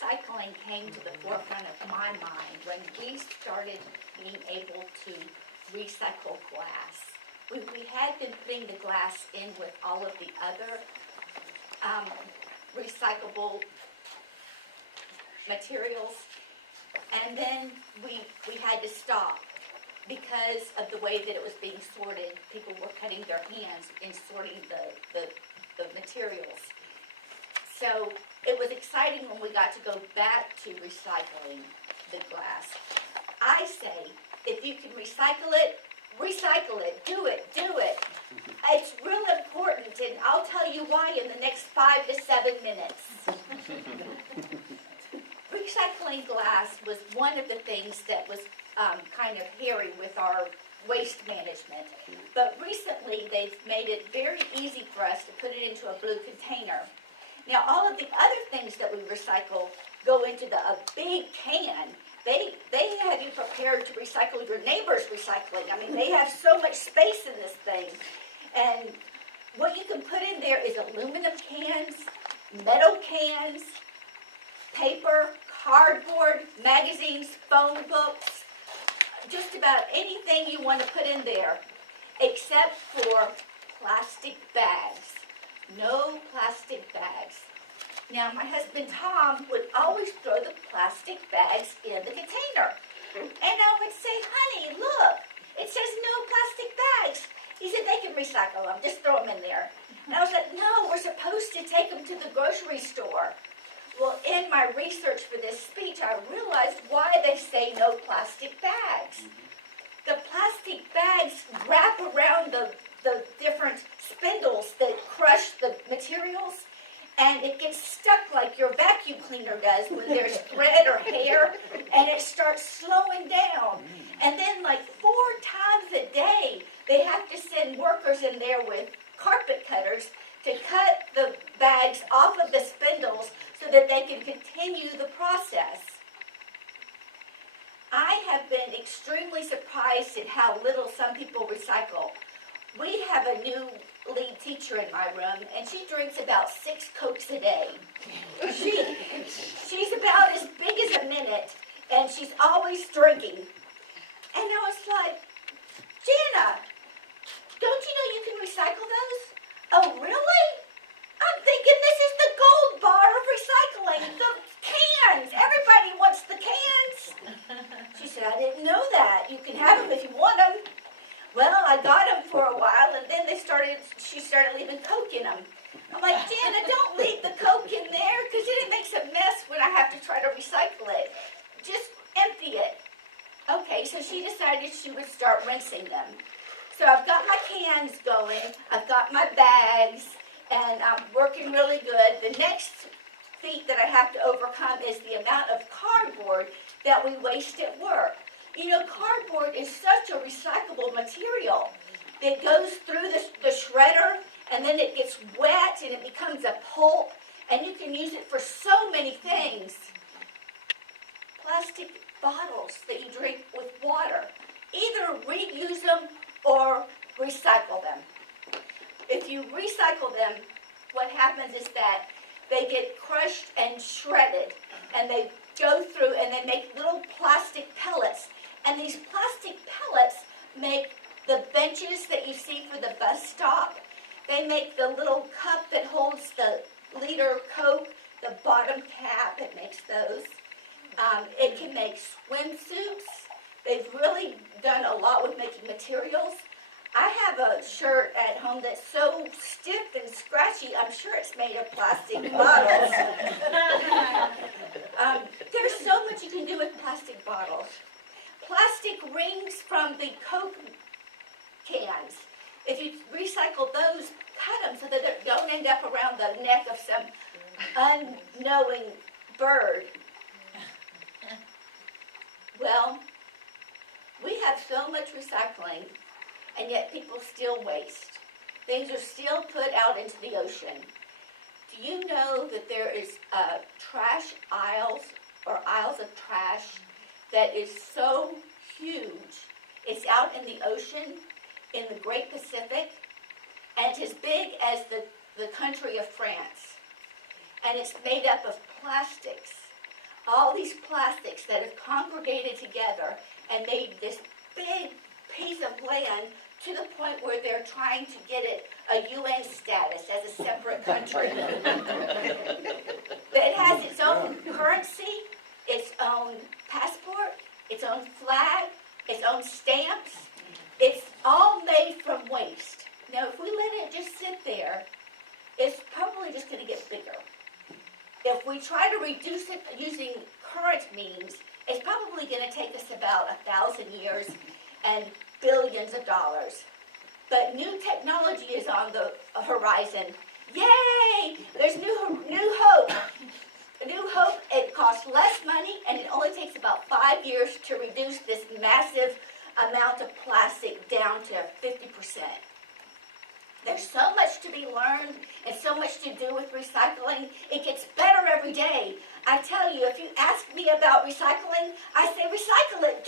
recycling came to the forefront of my mind when we started being able to recycle glass. We had been putting the glass in with all of the other recyclable materials, and then we had to stop because of the way that it was being sorted. People were cutting their hands in sorting the materials. So it was exciting when we got to go back to recycling the glass. I say, if you can recycle it, do it. It's real important, and I'll tell you why in the next 5 to 7 minutes. Recycling glass was one of the things that was kind of hairy with our waste management. But recently, they've made it very easy for us to put it into a blue container. Now, all of the other things that we recycle go into a big can. They have you prepared to recycle your neighbor's recycling. I mean, they have so much space in this thing. And what you can put in there is aluminum cans, metal cans, paper, cardboard, magazines, phone books, just about anything you want to put in there, except for plastic bags. No plastic bags. Now, my husband Tom would always throw the plastic bags in the container. And I would say, honey, look, it says no plastic bags. He said, they can recycle them, just throw them in there. And I was like, no, we're supposed to take them to the grocery store. Well, in my research for this speech, I realized why they say no plastic bags. The plastic bags wrap around the different spindles that crush the materials, and it gets stuck like your vacuum cleaner does when there's thread or hair, and it starts slowing down. And then like 4 times a day, they have to send workers in there with carpet cutters to cut the bags off of the spindles so that they can continue the process. I have been extremely surprised at how little some people recycle. We have a new lead teacher in my room, and she drinks about 6 Cokes a day. She's about as big as a minute, and she's always drinking. And I was like, Jana, don't you know you can recycle those? Oh, really? I'm thinking this is the gold bar of recycling, the cans. Everybody wants the cans. She said, I didn't know that. You can have them if you want them. Well, I got them for a while, and then she started leaving Coke in them. I'm like, Jana, don't leave the Coke in there, because then it makes a mess when I have to try to recycle it. Just empty it. Okay, so she decided she would start rinsing them. So I've got my cans going, I've got my bags, and I'm working really good. The next feat that I have to overcome is the amount of cardboard that we waste at work. You know, cardboard is such a recyclable material. It goes through the shredder, and then it gets wet, and it becomes a pulp, and you can use it for so many things. Plastic bottles that you drink with water. Either reuse them or recycle them. If you recycle them, what happens is that they get crushed and shredded, and they go through and they make little plastic pellets. And these plastic pellets make the benches that you see for the bus stop. They make the little cup that holds the liter Coke, the bottom cap, it makes those. It can make swimsuits. They've really done a lot with making materials. I have a shirt at home that's so stiff and scratchy, I'm sure it's made of plastic bottles. There's so much you can do with plastic bottles. Plastic rings from the Coke cans. If you recycle those, cut them so that they don't end up around the neck of some unknowing bird. Well, we have so much recycling, and yet people still waste. Things are still put out into the ocean. Do you know that there is trash aisles or aisles of trash that is so huge? It's out in the ocean, in the Great Pacific, and it's as big as the country of France. And it's made up of plastics. all these plastics that have congregated together and made this big piece of land to the point where they're trying to get it a UN status as a separate country. It has its own currency, its own passport, its own flag, its own stamps. It's all made from waste. Now, if we let it just sit there, it's probably just going to get bigger. If we try to reduce it using current means, it's probably going to take us about 1,000 years and billions of dollars. But new technology is on the horizon. Yay! There's new hope. New hope, it costs less money, and it only takes about 5 years to reduce this massive amount of plastic down to 50%. There's so much to be learned and so much to do with recycling. It gets better every day. I tell you, if you ask me about recycling, I say recycle it,